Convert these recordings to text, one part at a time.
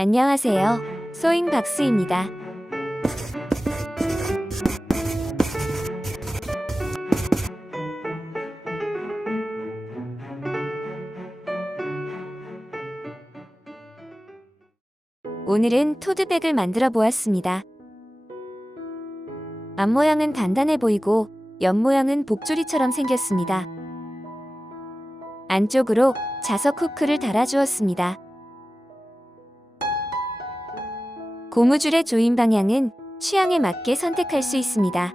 안녕하세요. 소잉박스입니다. 오늘은 토드백을 만들어 보았습니다. 앞모양은 단단해 보이고 옆모양은 복조리처럼 생겼습니다. 안쪽으로 자석 후크를 달아주었습니다. 고무줄의 조임 방향은 취향에 맞게 선택할 수 있습니다.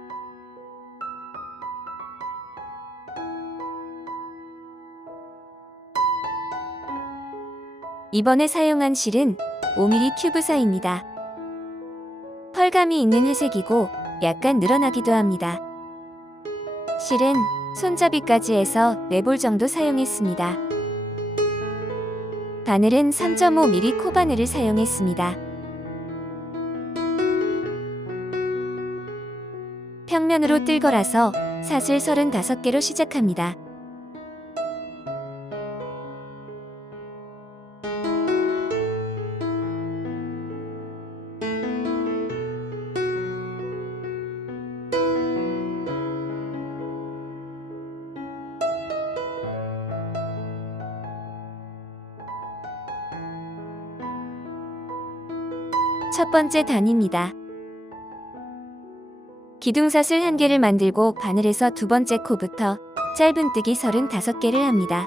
이번에 사용한 실은 5mm 큐브사입니다. 펄감이 있는 회색이고 약간 늘어나기도 합니다. 실은 손잡이까지 해서 4볼 정도 사용했습니다. 바늘은 3.5mm 코바늘을 사용했습니다. 평면으로 뜰 거라서 사슬 35개로 시작합니다. 첫 번째 단입니다. 기둥사슬 1개를 만들고 바늘에서 두 번째 코부터 짧은뜨기 35개를 합니다.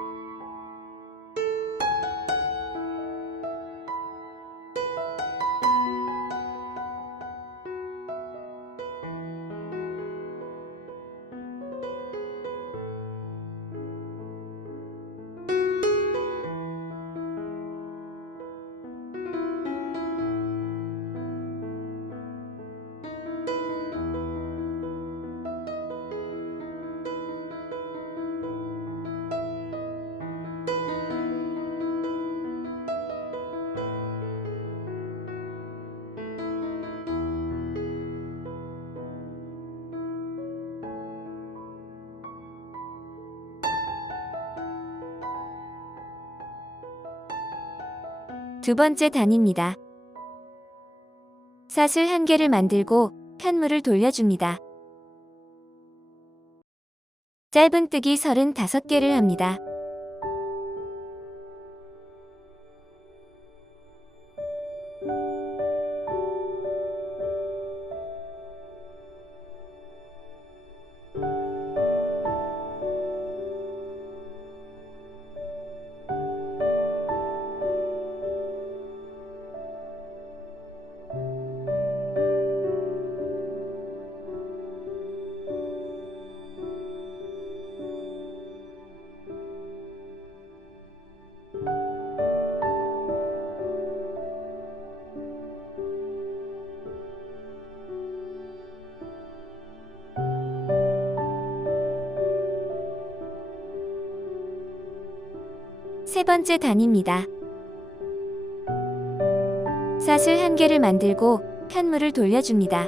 두 번째 단입니다. 사슬 1개를 만들고 편물을 돌려줍니다. 짧은뜨기 35개를 합니다. 세 번째 단입니다. 사슬 1개를 만들고 편물을 돌려줍니다.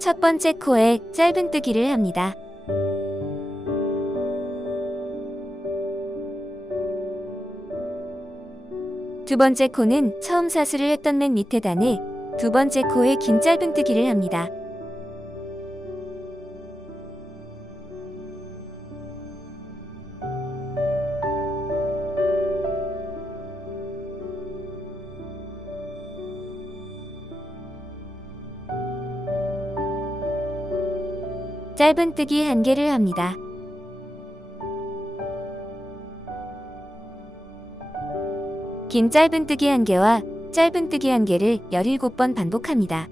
첫 번째 코에 짧은뜨기를 합니다. 두 번째 코는 처음 사슬을 했던 맨 밑에 단에 두 번째 코에 긴 짧은뜨기를 합니다. 짧은뜨기 1개를 합니다. 긴 짧은뜨기 1개와 짧은뜨기 1개를 17번 반복합니다.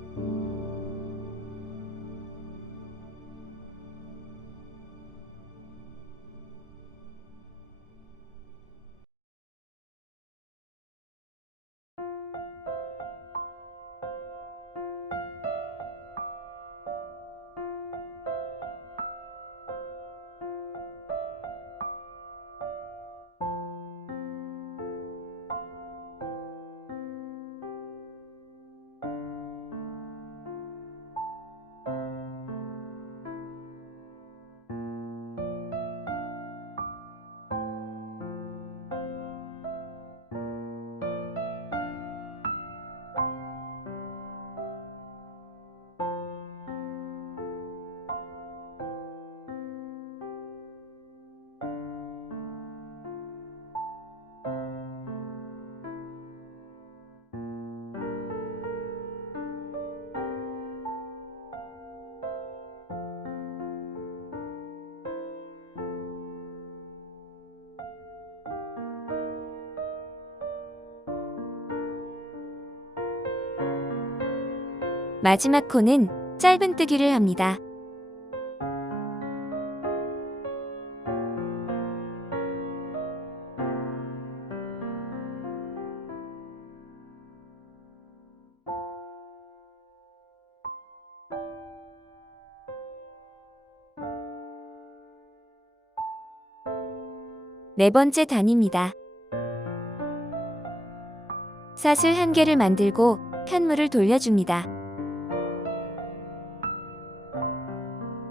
마지막 코는 짧은뜨기를 합니다. 네 번째 단입니다. 사슬 1개를 만들고 편물을 돌려줍니다.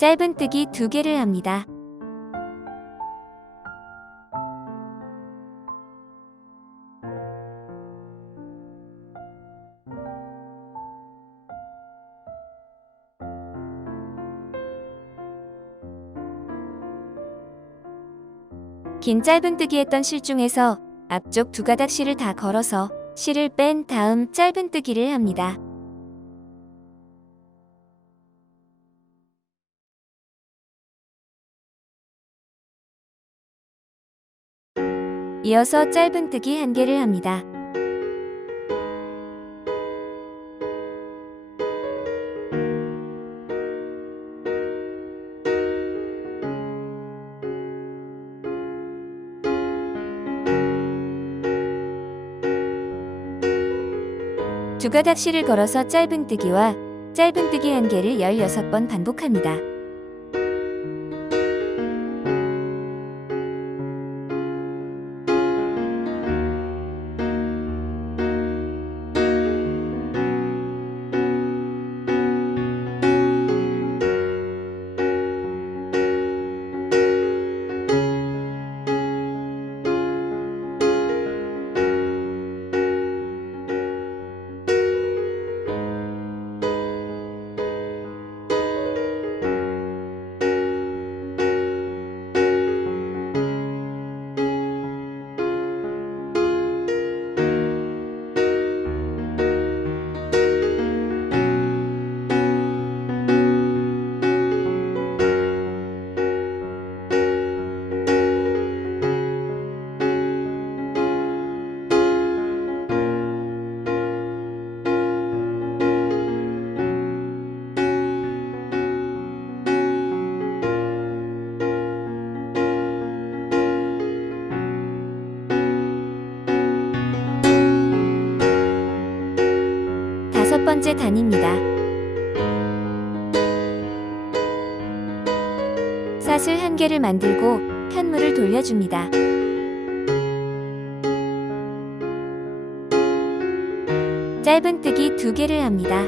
짧은뜨기 2개를 합니다. 긴 짧은뜨기 했던 실 중에서 앞쪽 2가닥 실을 다 걸어서 실을 뺀 다음 짧은뜨기를 합니다. 이어서 짧은뜨기 1개를 합니다. 두 가닥 실을 걸어서 짧은뜨기와 짧은뜨기 1개를 16번 반복합니다. 다섯 번째 단입니다. 사슬 1개를 만들고 편물을 돌려줍니다. 짧은뜨기 2개를 합니다.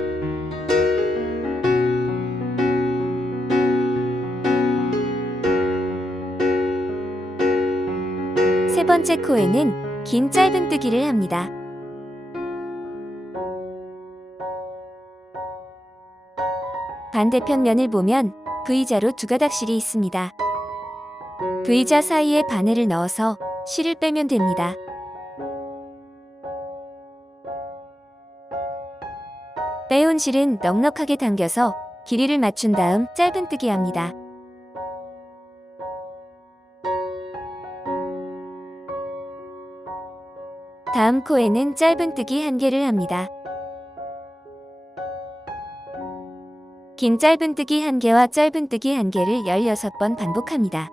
세 번째 코에는 긴 짧은뜨기를 합니다. 반대편 면을 보면 V자로 2가닥 실이 있습니다. V자 사이에 바늘을 넣어서 실을 빼면 됩니다. 빼온 실은 넉넉하게 당겨서 길이를 맞춘 다음 짧은뜨기 합니다. 다음 코에는 짧은뜨기 1개를 합니다. 긴 짧은뜨기 1개와 짧은뜨기 1개를 16번 반복합니다.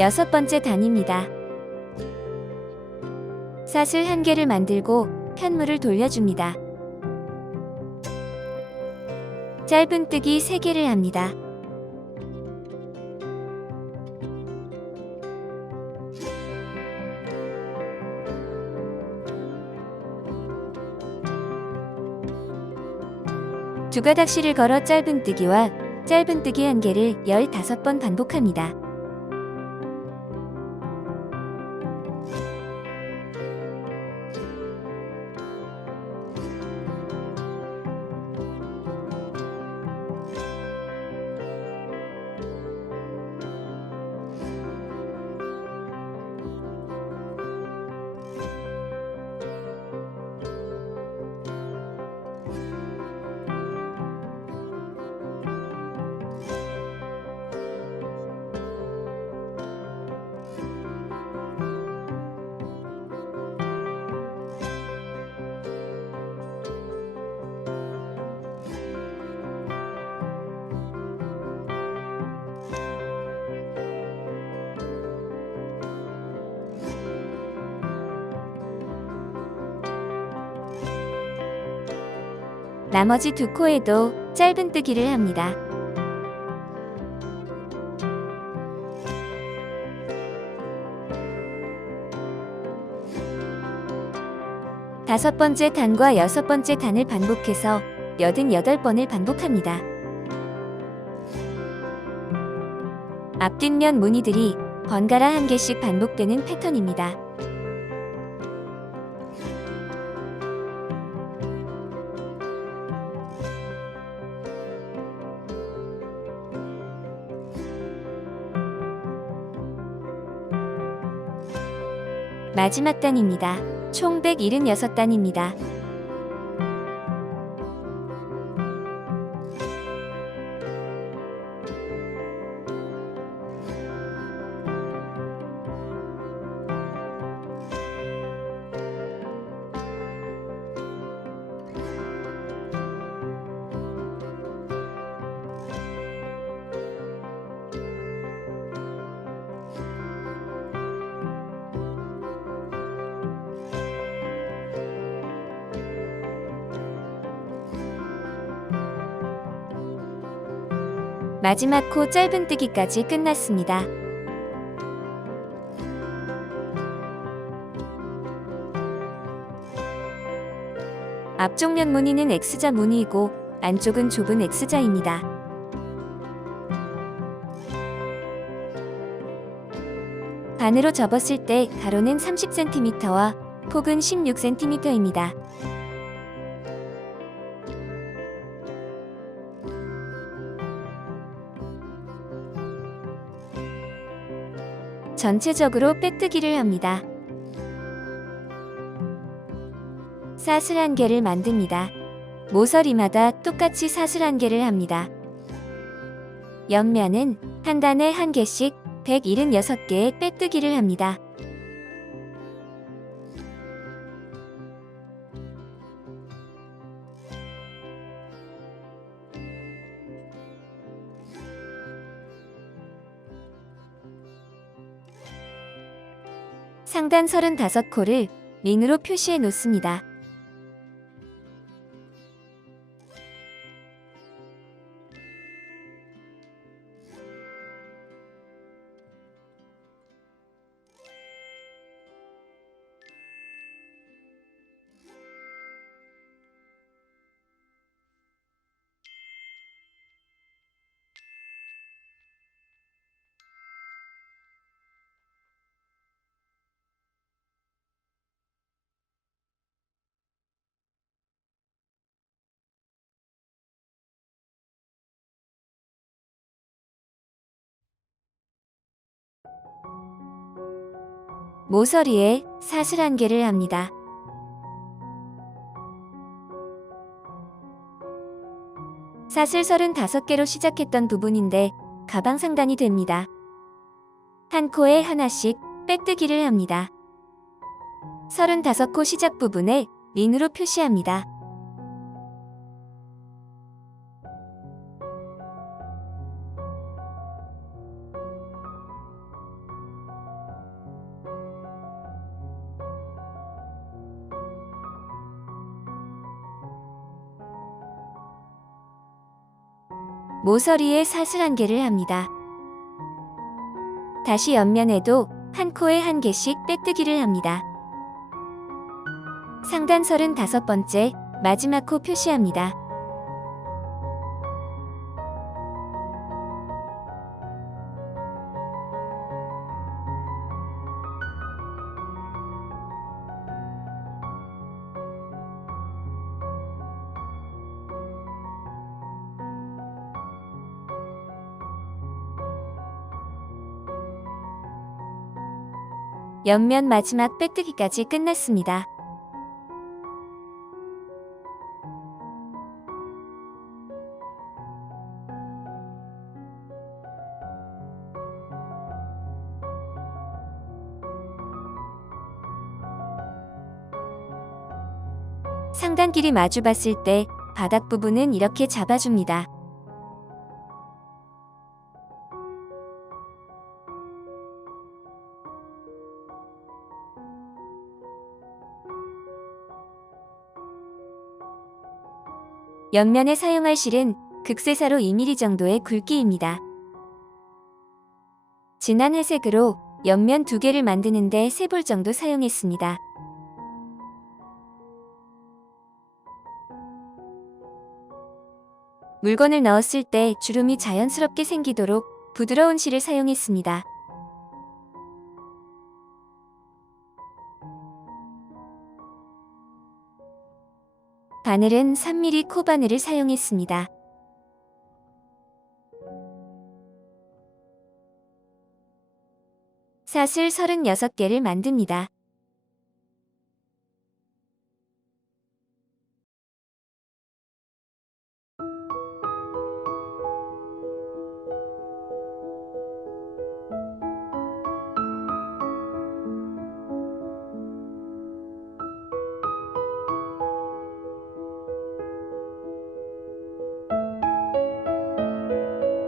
6번째 단입니다. 사슬 1개를 만들고 편물을 돌려줍니다. 짧은뜨기 3개를 합니다. 두 가닥실을 걸어 짧은뜨기와 짧은뜨기 1개를 15번 반복합니다. 나머지 2코에도 짧은뜨기를 합니다. 다섯 번째 단과 6번째 단을 반복해서 88번을 반복합니다. 앞뒷면 무늬들이 번갈아 1개씩 반복되는 패턴입니다. 마지막 단입니다. 총 176단입니다. 마지막 코 짧은뜨기까지 끝났습니다. 앞쪽 면 무늬는 X자 무늬이고 안쪽은 좁은 X자입니다. 반으로 접었을 때 가로는 30cm와 폭은 16cm입니다. 전체적으로 빼뜨기를 합니다. 사슬 1개를 만듭니다. 모서리마다 똑같이 사슬 1개를 합니다. 옆면은 한 단에 1개씩 176개의 빼뜨기를 합니다. 상단 35코를 링으로 표시해 놓습니다. 모서리에 사슬 1개를 합니다. 사슬 35개로 시작했던 부분인데 가방 상단이 됩니다. 한 코에 하나씩 빼뜨기를 합니다. 35코 시작 부분에 링으로 표시합니다. 모서리에 사슬 1개를 합니다. 다시 옆면에도 한 코에 1개씩 빼뜨기를 합니다. 상단 35번째 마지막 코 표시합니다. 옆면 마지막 빼뜨기까지 끝났습니다. 상단끼리 마주 봤을 때 바닥 부분은 이렇게 잡아줍니다. 옆면에 사용할 실은 극세사로 2mm 정도의 굵기입니다. 진한 회색으로 옆면 2개를 만드는데 3볼 정도 사용했습니다. 물건을 넣었을 때 주름이 자연스럽게 생기도록 부드러운 실을 사용했습니다. 바늘은 3mm 코 바늘을 사용했습니다. 사슬 36개를 만듭니다.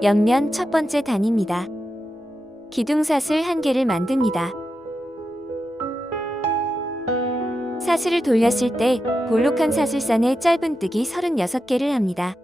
옆면 첫 번째 단입니다. 기둥사슬 1개를 만듭니다. 사슬을 돌렸을 때 볼록한 사슬선에 짧은뜨기 36개를 합니다.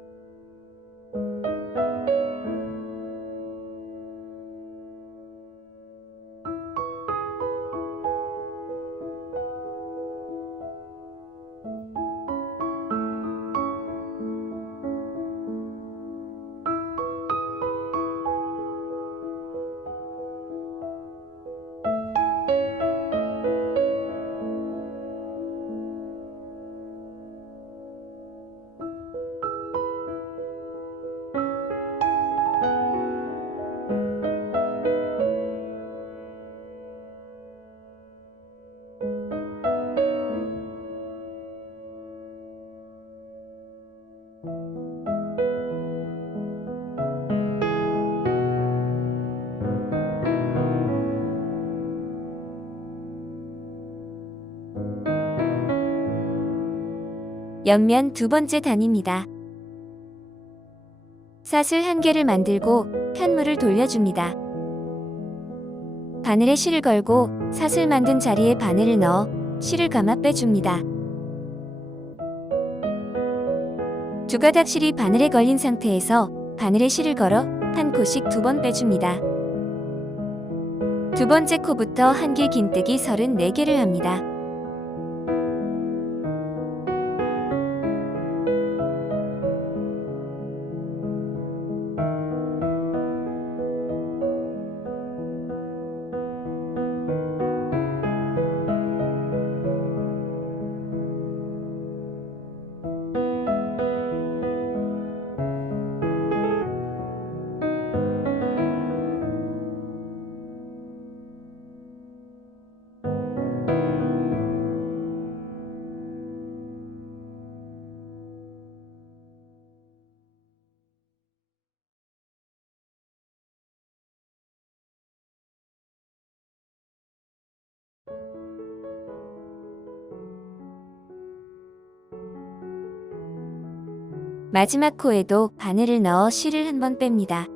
옆면 두 번째 단입니다. 사슬 1개를 만들고 편물을 돌려줍니다. 바늘에 실을 걸고 사슬 만든 자리에 바늘을 넣어 실을 감아 빼줍니다. 두 가닥 실이 바늘에 걸린 상태에서 바늘에 실을 걸어 한 코씩 2번 빼줍니다. 두 번째 코부터 한길 긴뜨기 34개를 합니다. 마지막 코에도 바늘을 넣어 실을 한 번 뺍니다.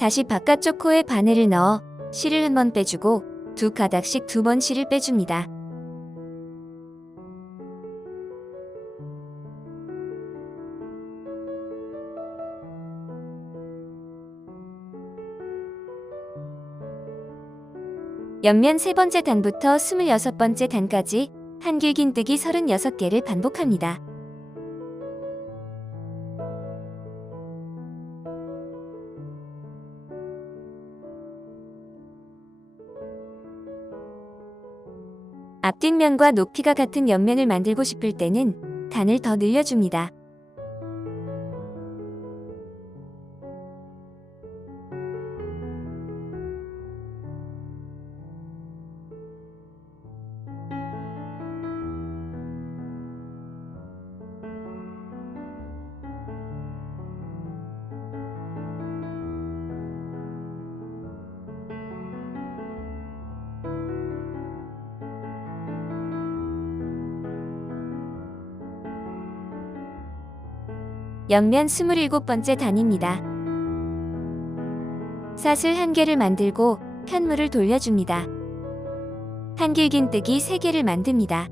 다시 바깥쪽 코에 바늘을 넣어 실을 한 번 빼주고 두 가닥씩 2번 실을 빼줍니다. 옆면 3번째 단부터 26번째 단까지 한길긴뜨기 36개를 반복합니다. 앞뒷면과 높이가 같은 옆면을 만들고 싶을 때는 단을 더 늘려줍니다. 옆면 27번째 단입니다. 사슬 1개를 만들고 편물을 돌려줍니다. 한길긴뜨기 3개를 만듭니다.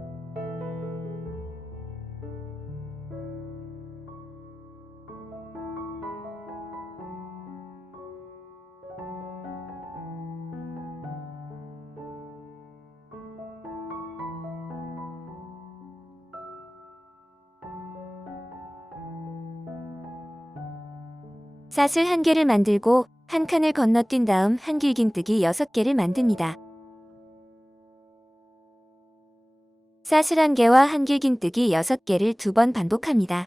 사슬 1개를 만들고 한 칸을 건너뛴 다음 한길긴뜨기 6개를 만듭니다. 사슬 1개와 한길긴뜨기 6개를 2번 반복합니다.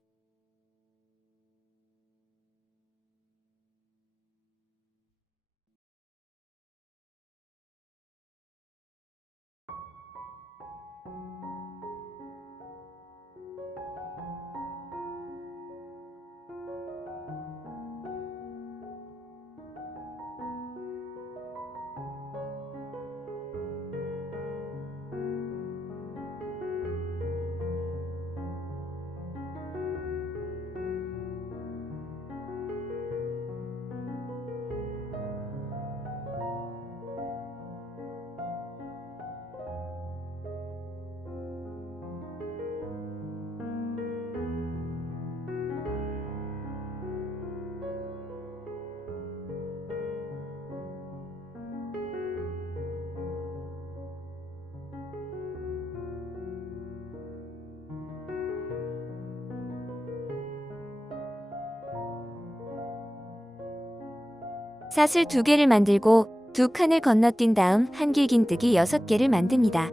사슬 2개를 만들고 2칸을 건너뛴 다음 한길긴뜨기 6개를 만듭니다.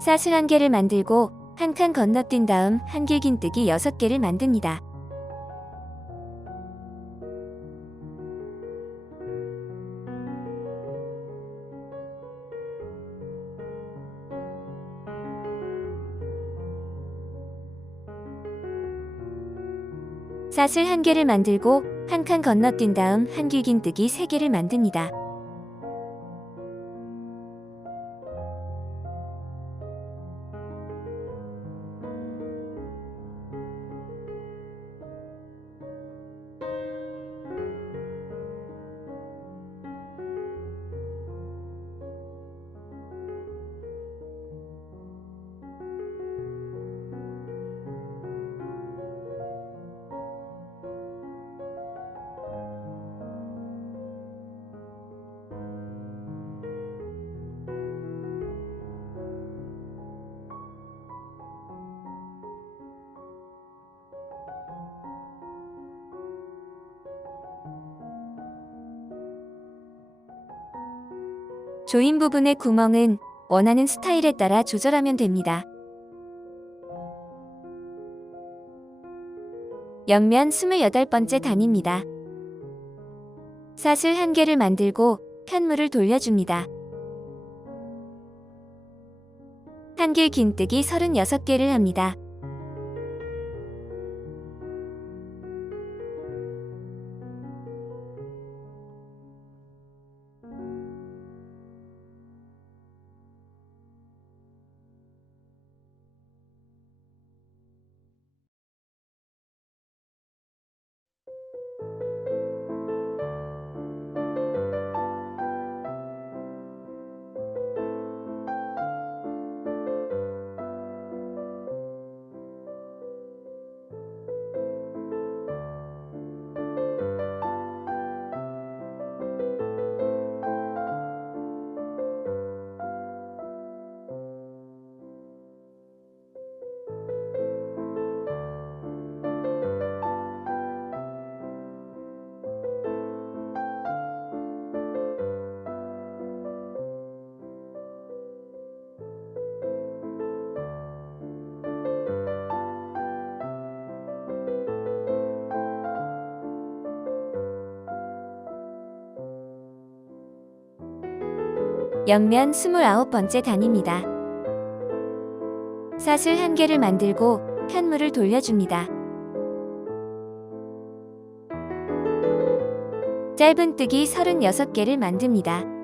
사슬 1개를 만들고 한 칸 건너뛴 다음 한길긴뜨기 6개를 만듭니다. 사슬 1개를 만들고 한 칸 건너뛴 다음 한길긴뜨기 3개를 만듭니다. 조인 부분의 구멍은 원하는 스타일에 따라 조절하면 됩니다. 옆면 28번째 단입니다. 사슬 1개를 만들고 편물을 돌려줍니다. 한길긴뜨기 36개를 합니다. 옆면 29번째 단입니다. 사슬 1개를 만들고 편물을 돌려줍니다. 짧은뜨기 36개를 만듭니다.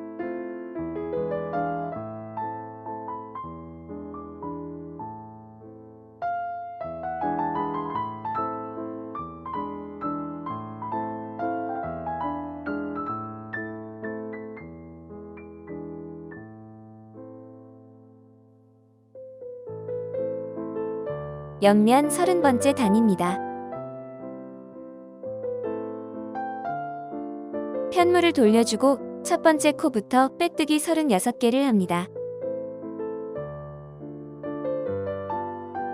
옆면 30번째 단입니다. 편물을 돌려주고 첫 번째 코부터 빼뜨기 36개를 합니다.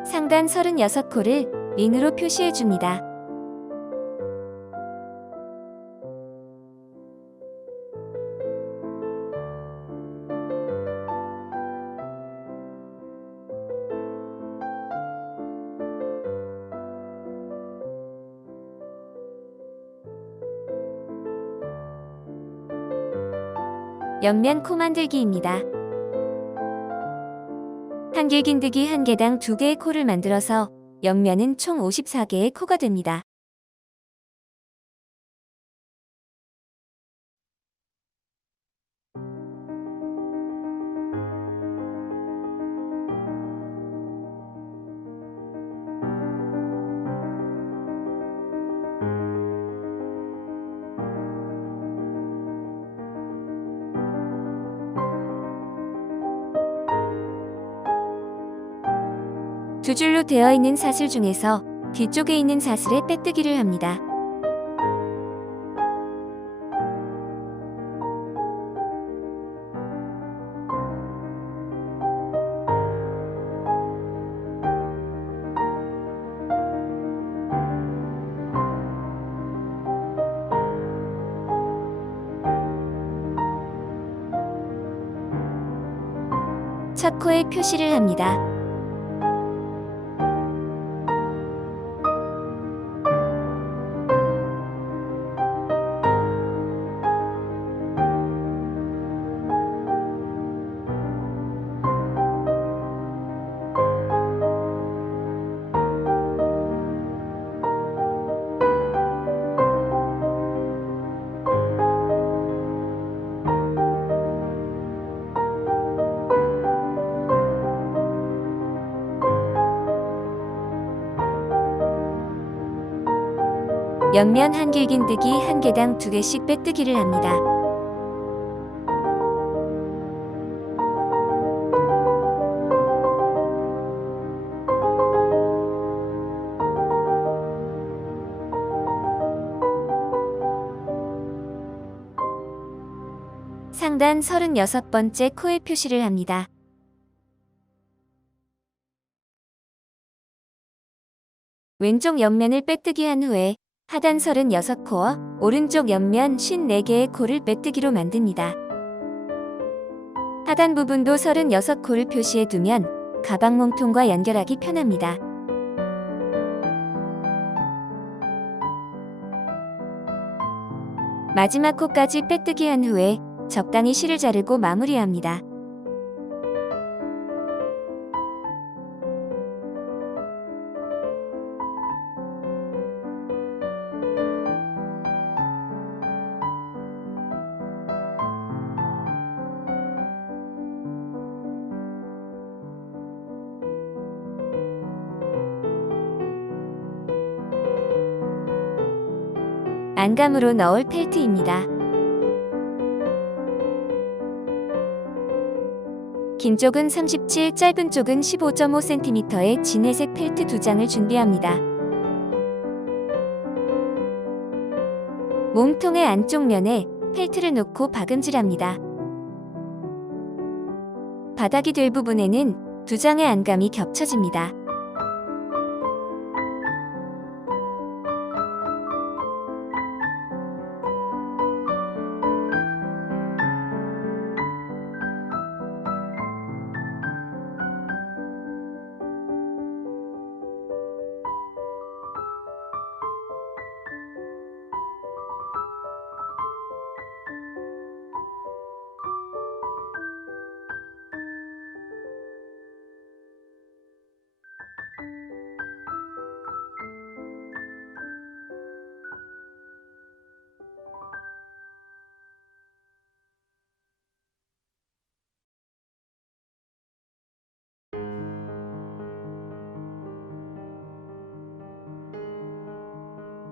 상단 36코를 링으로 표시해줍니다. 옆면 코 만들기입니다. 한길긴뜨기 1개당 2개의 코를 만들어서 옆면은 총 54개의 코가 됩니다. 두 줄로 되어 있는 사슬 중에서 뒤쪽에 있는 사슬에 빼뜨기를 합니다. 첫 코에 표시를 합니다. 옆면 한길긴뜨기 1개당 2개씩 빼뜨기를 합니다. 상단 36번째 코에 표시를 합니다. 왼쪽 옆면을 빼뜨기한 후에 하단 36코와 오른쪽 옆면 54개의 코를 빼뜨기로 만듭니다. 하단 부분도 36코를 표시해두면 가방 몸통과 연결하기 편합니다. 마지막 코까지 빼뜨기한 후에 적당히 실을 자르고 마무리합니다. 안감으로 넣을 펠트입니다. 긴 쪽은 37, 짧은 쪽은 15.5cm의 진회색 펠트 2장을 준비합니다. 몸통의 안쪽 면에 펠트를 놓고 박음질합니다. 바닥이 될 부분에는 2장의 안감이 겹쳐집니다.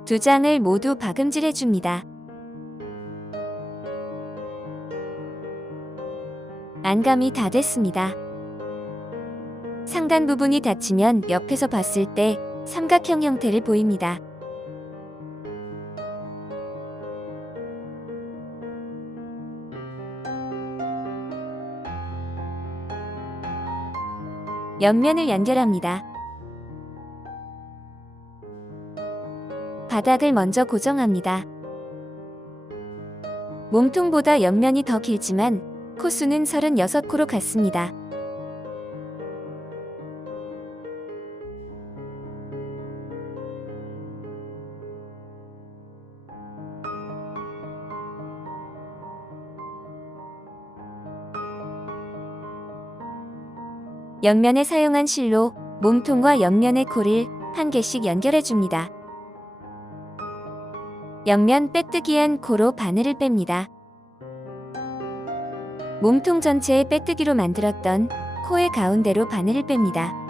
두 장을 모두 박음질해 줍니다. 안감이 다 됐습니다. 상단 부분이 닫히면 옆에서 봤을 때 삼각형 형태를 보입니다. 옆면을 연결합니다. 바닥을 먼저 고정합니다. 몸통보다 옆면이 더 길지만 코수는 36코로 같습니다. 옆면에 사용한 실로 몸통과 옆면의 코를 한 개씩 연결해 줍니다. 옆면 빼뜨기한 코로 바늘을 뺍니다. 몸통 전체에 빼뜨기로 만들었던 코의 가운데로 바늘을 뺍니다.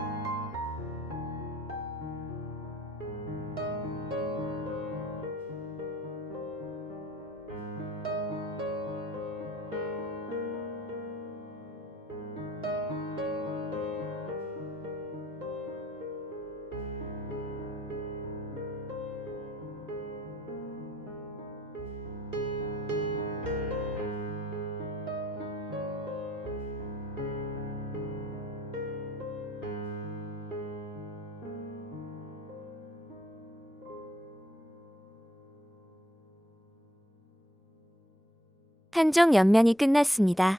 한쪽 옆면이 끝났습니다.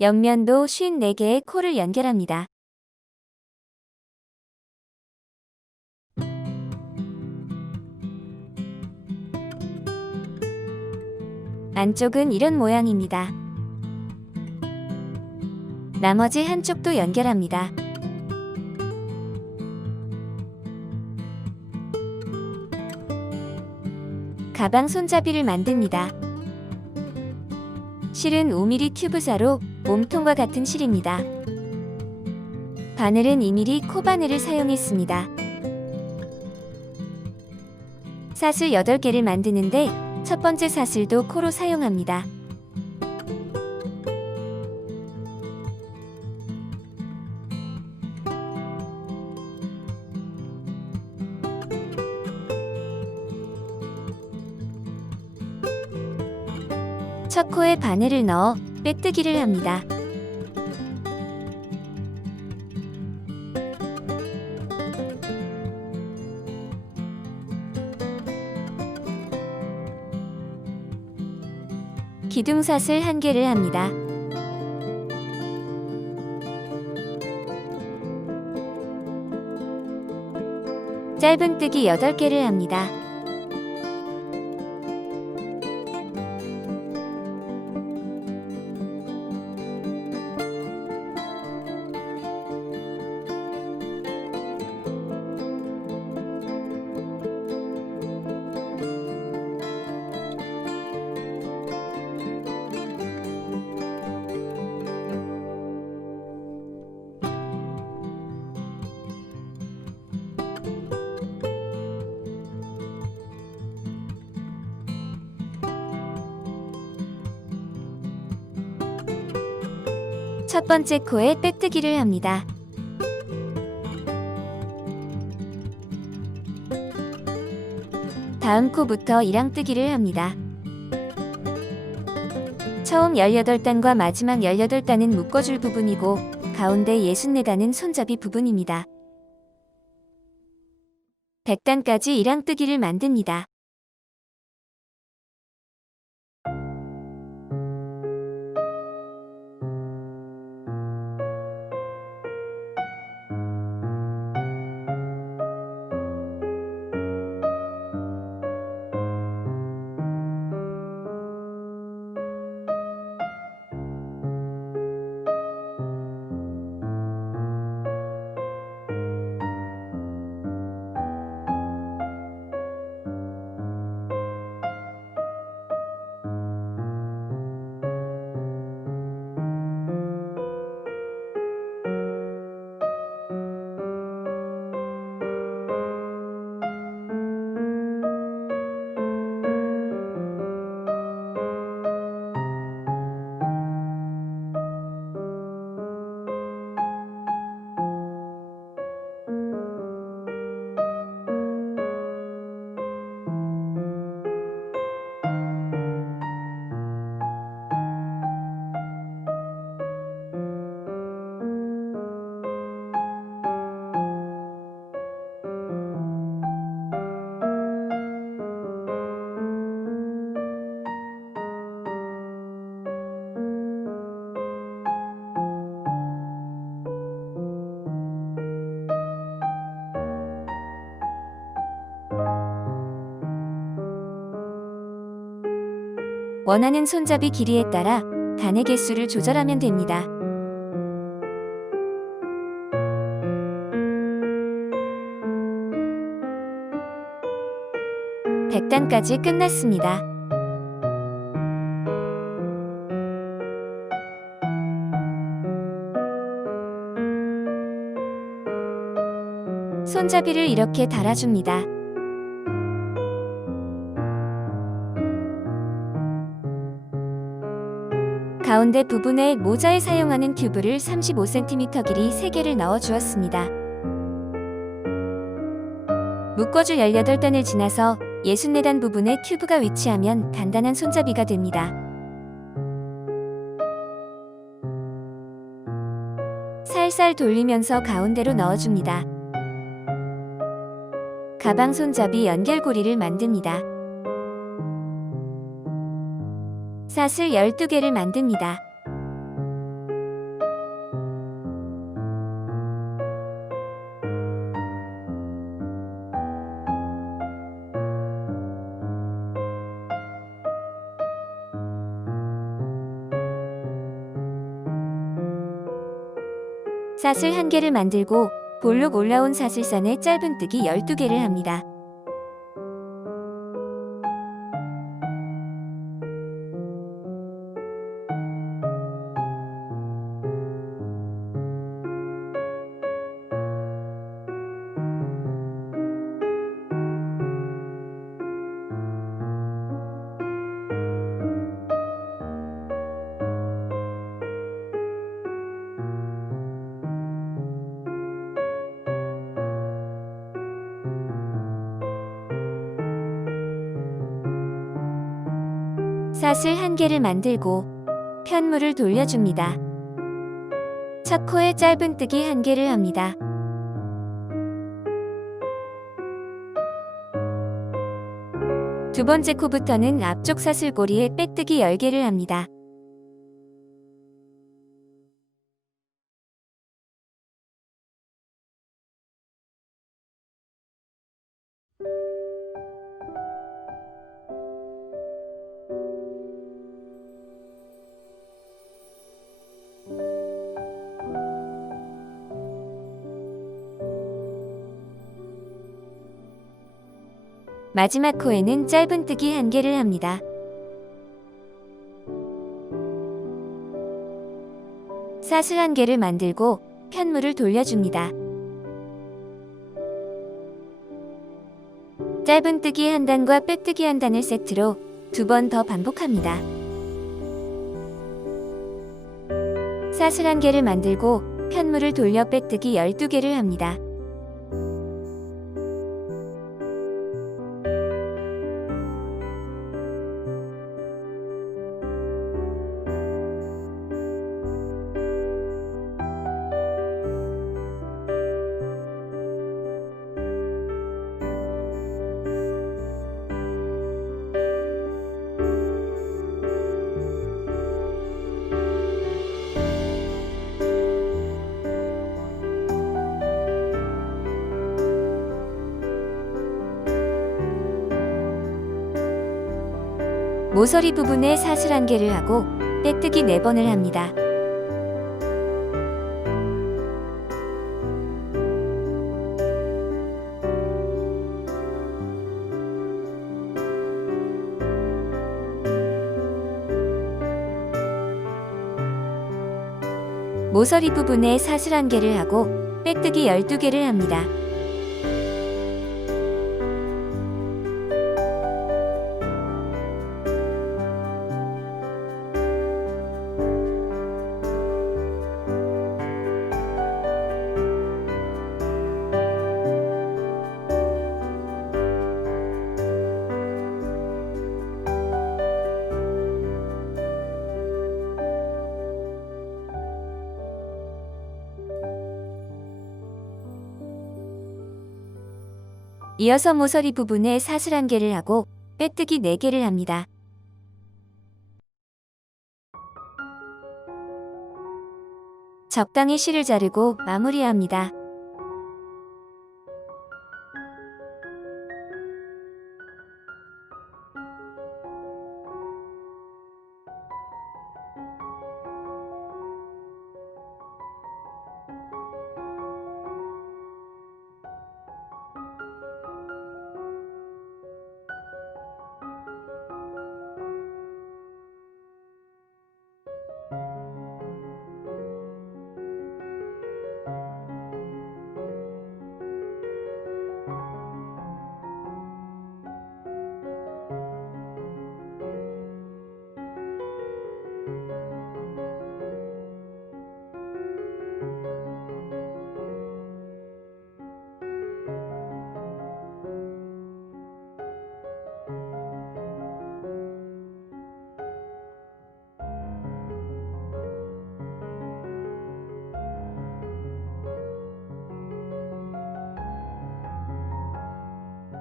옆면도 54개의 코를 연결합니다. 안쪽은 이런 모양입니다. 나머지 한쪽도 연결합니다. 가방 손잡이를 만듭니다. 실은 5mm 튜브사로 몸통과 같은 실입니다. 바늘은 2mm 코바늘을 사용했습니다. 사슬 8개를 만드는데 첫 번째 사슬도 코로 사용합니다. 첫 코에 바늘을 넣어 빼뜨기를 합니다. 기둥사슬 1개를 합니다. 짧은뜨기 8개를 합니다. 첫 번째 코에 빼뜨기를 합니다. 다음 코부터 이랑뜨기를 합니다. 처음 18단과 마지막 18단은 묶어줄 부분이고 가운데 64단은 손잡이 부분입니다. 100단까지 이랑뜨기를 만듭니다. 원하는 손잡이 길이에 따라 단의 개수를 조절하면 됩니다. 백단까지 끝났습니다. 손잡이를 이렇게 달아줍니다. 가운데 부분에 모자에 사용하는 큐브를 35cm 길이 3개를 넣어 주었습니다. 묶어줄 18단을 지나서 64단 부분에 큐브가 위치하면 단단한 손잡이가 됩니다. 살살 돌리면서 가운데로 넣어줍니다. 가방 손잡이 연결고리를 만듭니다. 사슬 12개를 만듭니다. 사슬 1개를 만들고 볼록 올라온 사슬선에 짧은뜨기 12개를 합니다. 사슬 1개를 만들고 편물을 돌려줍니다. 첫 코에 짧은뜨기 1개를 합니다. 두 번째 코부터는 앞쪽 사슬고리에 빼뜨기 10개를 합니다. 마지막 코에는 짧은뜨기 1개를 합니다. 사슬 1개를 만들고 편물을 돌려줍니다. 짧은뜨기 1단과 빼뜨기 1단을 세트로 2번 더 반복합니다. 사슬 1개를 만들고 편물을 돌려 빼뜨기 12개를 합니다. 모서리 부분에 사슬 1개를 하고 빼뜨기 4번을 합니다. 모서리 부분에 사슬 1개를 하고 빼뜨기 12개를 합니다. 이어서 모서리 부분에 사슬 1개를 하고 빼뜨기 4개를 합니다. 적당히 실을 자르고 마무리합니다.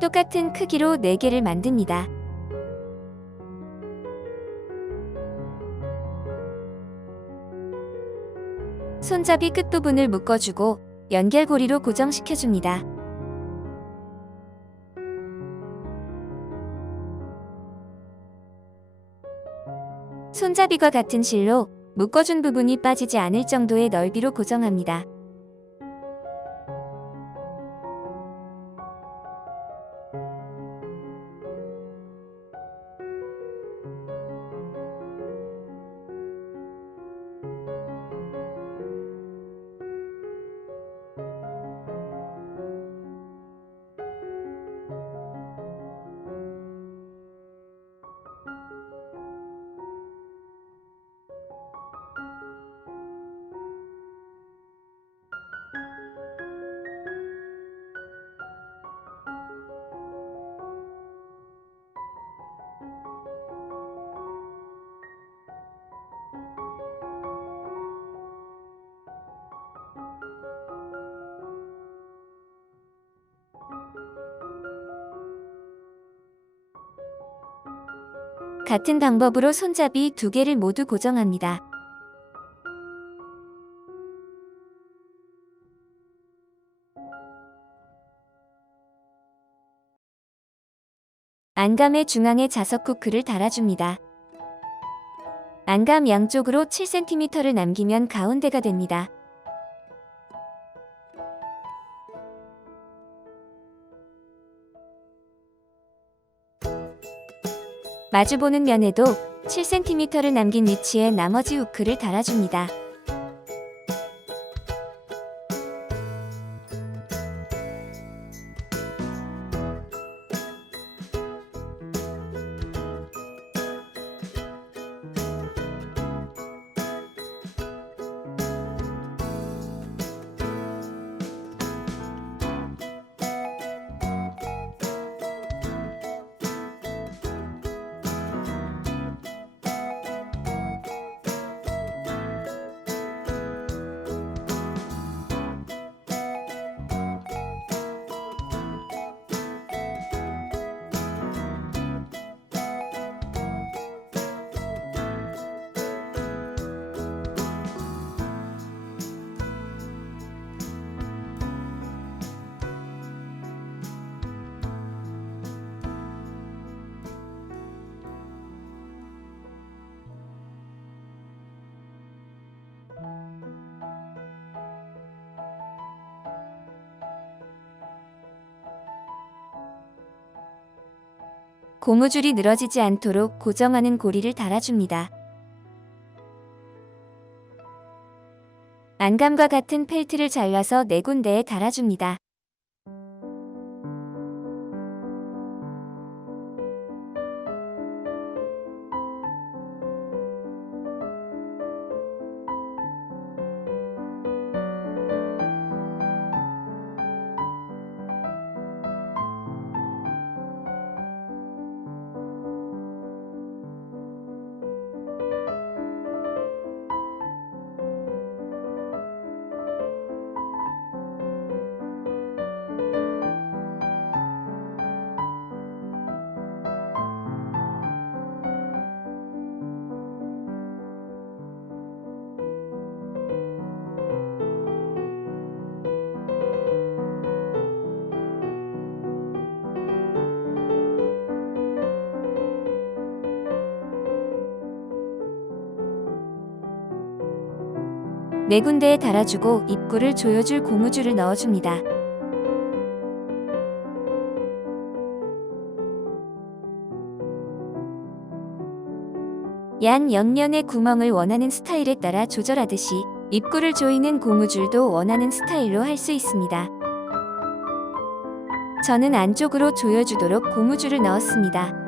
똑같은 크기로 4개를 만듭니다. 손잡이 끝부분을 묶어주고 연결고리로 고정시켜줍니다. 손잡이와 같은 실로 묶어준 부분이 빠지지 않을 정도의 넓이로 고정합니다. 같은 방법으로 손잡이 2개를 모두 고정합니다. 안감의 중앙에 자석 후크를 달아줍니다. 안감 양쪽으로 7cm를 남기면 가운데가 됩니다. 마주보는 면에도 7cm를 남긴 위치에 나머지 후크를 달아줍니다. 고무줄이 늘어지지 않도록 고정하는 고리를 달아줍니다. 안감과 같은 펠트를 잘라서 4군데에 달아줍니다. 네 군데에 달아주고 입구를 조여줄 고무줄을 넣어줍니다. 양 옆면의 구멍을 원하는 스타일에 따라 조절하듯이 입구를 조이는 고무줄도 원하는 스타일로 할 수 있습니다. 저는 안쪽으로 조여주도록 고무줄을 넣었습니다.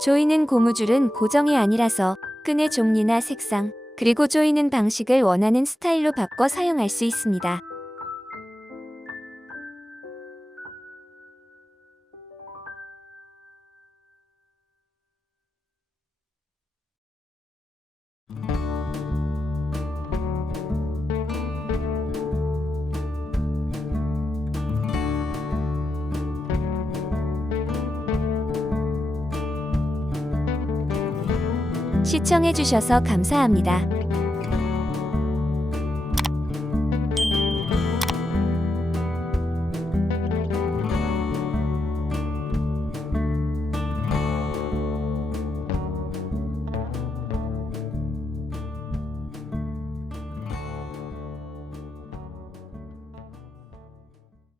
조이는 고무줄은 고정이 아니라서 끈의 종류나 색상, 그리고 조이는 방식을 원하는 스타일로 바꿔 사용할 수 있습니다. 시청해주셔서 감사합니다.